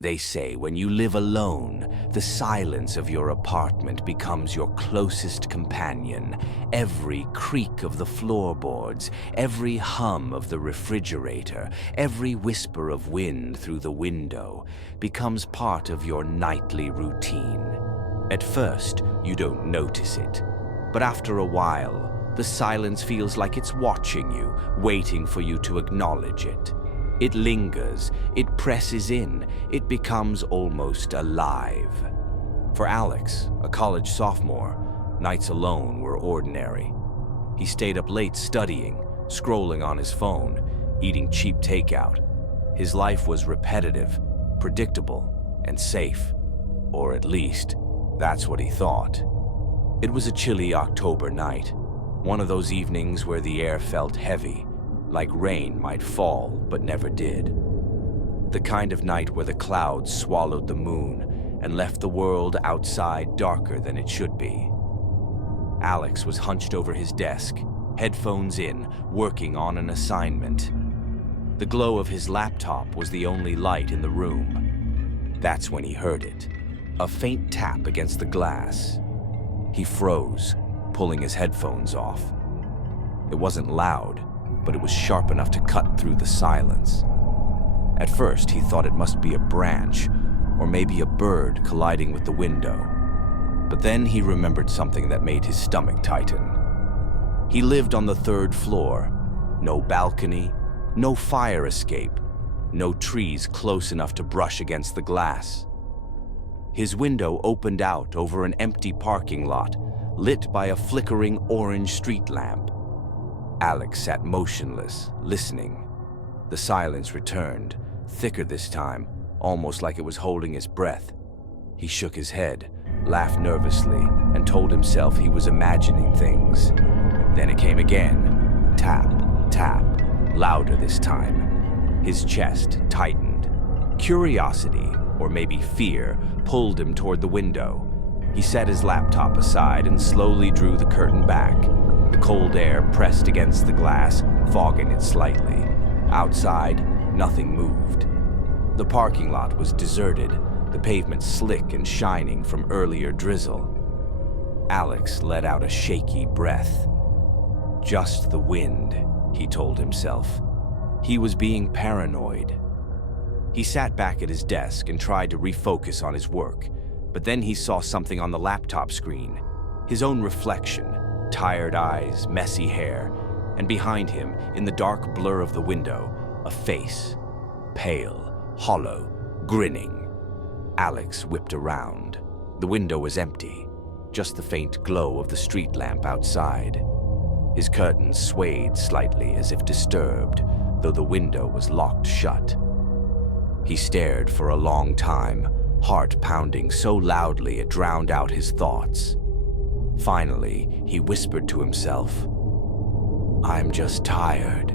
They say when you live alone, the silence of your apartment becomes your closest companion. Every creak of the floorboards, every hum of the refrigerator, every whisper of wind through the window becomes part of your nightly routine. At first, you don't notice it, but after a while, the silence feels like it's watching you, waiting for you to acknowledge it. It lingers, it presses in, it becomes almost alive. For Alex, a college sophomore, nights alone were ordinary. He stayed up late studying, scrolling on his phone, eating cheap takeout. His life was repetitive, predictable, and safe. Or at least, that's what he thought. It was a chilly October night, one of those evenings where the air felt heavy, like rain might fall but never did. The kind of night where the clouds swallowed the moon and left the world outside darker than it should be. Alex was hunched over his desk, headphones in, working on an assignment. The glow of his laptop was the only light in the room. That's when he heard it, a faint tap against the glass. He froze, pulling his headphones off. It wasn't loud, but it was sharp enough to cut through the silence. At first, he thought it must be a branch, or maybe a bird colliding with the window. But then he remembered something that made his stomach tighten. He lived on the third floor. No balcony, no fire escape, no trees close enough to brush against the glass. His window opened out over an empty parking lot, lit by a flickering orange street lamp. Alex sat motionless, listening. The silence returned, thicker this time, almost like it was holding his breath. He shook his head, laughed nervously, and told himself he was imagining things. Then it came again. Tap, tap, louder this time. His chest tightened. Curiosity, or maybe fear, pulled him toward the window. He set his laptop aside and slowly drew the curtain back. The cold air pressed against the glass, fogging it slightly. Outside, nothing moved. The parking lot was deserted, the pavement slick and shining from earlier drizzle. Alex let out a shaky breath. Just the wind, he told himself. He was being paranoid. He sat back at his desk and tried to refocus on his work, but then he saw something on the laptop screen, his own reflection. Tired eyes, messy hair, and behind him, in the dark blur of the window, a face. Pale, hollow, grinning. Alex whipped around. The window was empty, just the faint glow of the street lamp outside. His curtains swayed slightly as if disturbed, though the window was locked shut. He stared for a long time, heart pounding so loudly it drowned out his thoughts. Finally, he whispered to himself, "I'm just tired.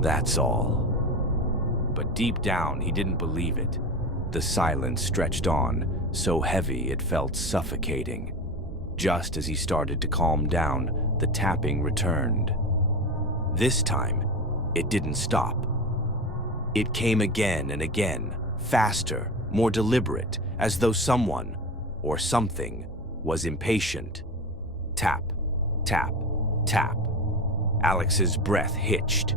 That's all." But deep down, he didn't believe it. The silence stretched on, so heavy it felt suffocating. Just as he started to calm down, the tapping returned. This time, it didn't stop. It came again and again, faster, more deliberate, as though someone, or something, was impatient. Tap, tap, tap. Alex's breath hitched.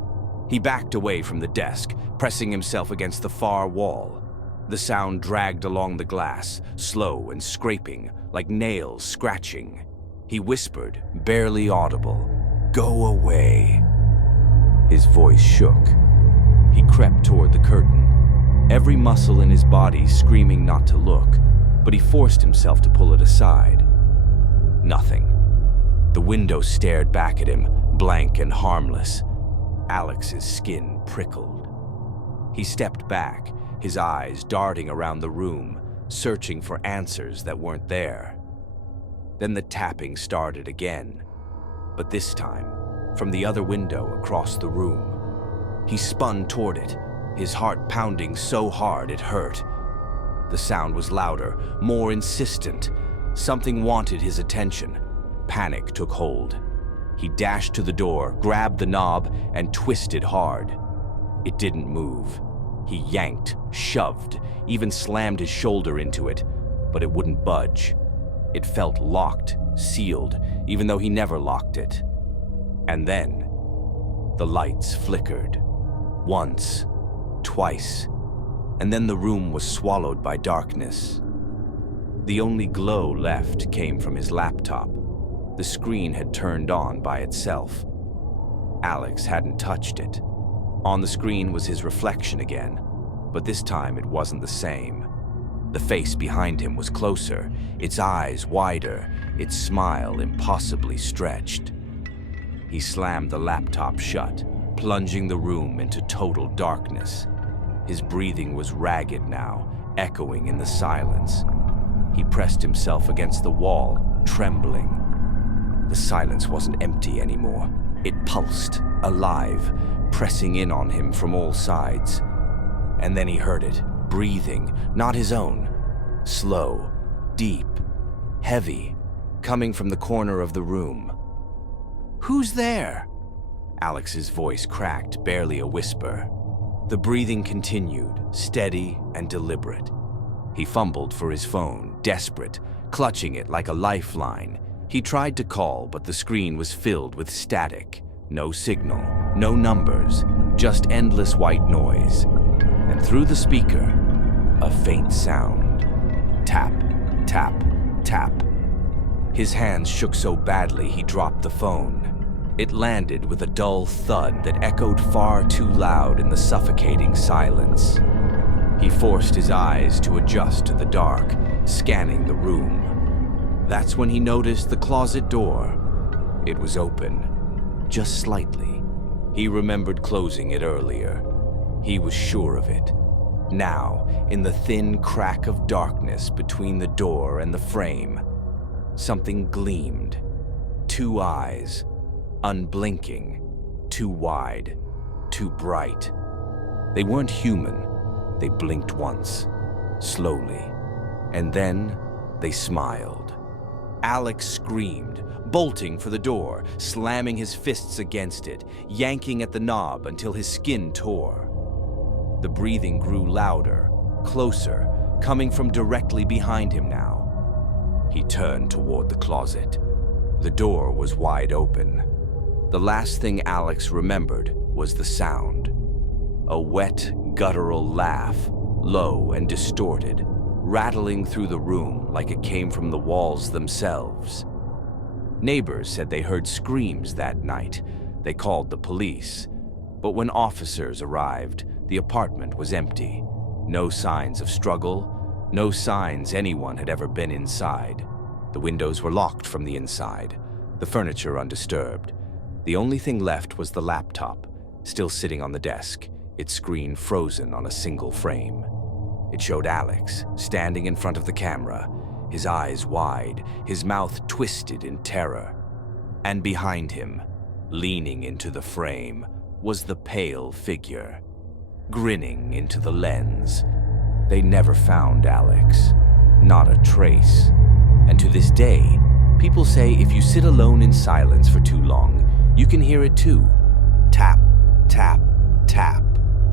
He backed away from the desk, pressing himself against the far wall. The sound dragged along the glass, slow and scraping, like nails scratching. He whispered, barely audible, "Go away." His voice shook. He crept toward the curtain, every muscle in his body screaming not to look, but he forced himself to pull it aside. Nothing. The window stared back at him, blank and harmless. Alex's skin prickled. He stepped back, his eyes darting around the room, searching for answers that weren't there. Then the tapping started again, but this time, from the other window across the room. He spun toward it, his heart pounding so hard it hurt. The sound was louder, more insistent. Something wanted his attention. Panic took hold. He dashed to the door, grabbed the knob, and twisted hard. It didn't move. He yanked, shoved, even slammed his shoulder into it, but it wouldn't budge. It felt locked, sealed, even though he never locked it. And then, the lights flickered. Once, twice, and then the room was swallowed by darkness. The only glow left came from his laptop. The screen had turned on by itself. Alex hadn't touched it. On the screen was his reflection again, but this time it wasn't the same. The face behind him was closer, its eyes wider, its smile impossibly stretched. He slammed the laptop shut, plunging the room into total darkness. His breathing was ragged now, echoing in the silence. He pressed himself against the wall, trembling. The silence wasn't empty anymore. It pulsed, alive, pressing in on him from all sides. And then he heard it, breathing, not his own. Slow, deep, heavy, coming from the corner of the room. "Who's there?" Alex's voice cracked, barely a whisper. The breathing continued, steady and deliberate. He fumbled for his phone, desperate, clutching it like a lifeline. He tried to call, but the screen was filled with static. No signal, no numbers, just endless white noise. And through the speaker, a faint sound. Tap, tap, tap. His hands shook so badly he dropped the phone. It landed with a dull thud that echoed far too loud in the suffocating silence. He forced his eyes to adjust to the dark, scanning the room. That's when he noticed the closet door. It was open, just slightly. He remembered closing it earlier. He was sure of it. Now, in the thin crack of darkness between the door and the frame, something gleamed. Two eyes, unblinking, too wide, too bright. They weren't human. They blinked once, slowly, and then they smiled. Alex screamed, bolting for the door, slamming his fists against it, yanking at the knob until his skin tore. The breathing grew louder, closer, coming from directly behind him now. He turned toward the closet. The door was wide open. The last thing Alex remembered was the sound. A wet, guttural laugh, low and distorted, rattling through the room like it came from the walls themselves. Neighbors said they heard screams that night. They called the police. But when officers arrived, the apartment was empty. No signs of struggle, no signs anyone had ever been inside. The windows were locked from the inside, the furniture undisturbed. The only thing left was the laptop, still sitting on the desk, its screen frozen on a single frame. It showed Alex, standing in front of the camera, his eyes wide, his mouth twisted in terror. And behind him, leaning into the frame, was the pale figure, grinning into the lens. They never found Alex, not a trace. And to this day, people say if you sit alone in silence for too long, you can hear it too. Tap, tap,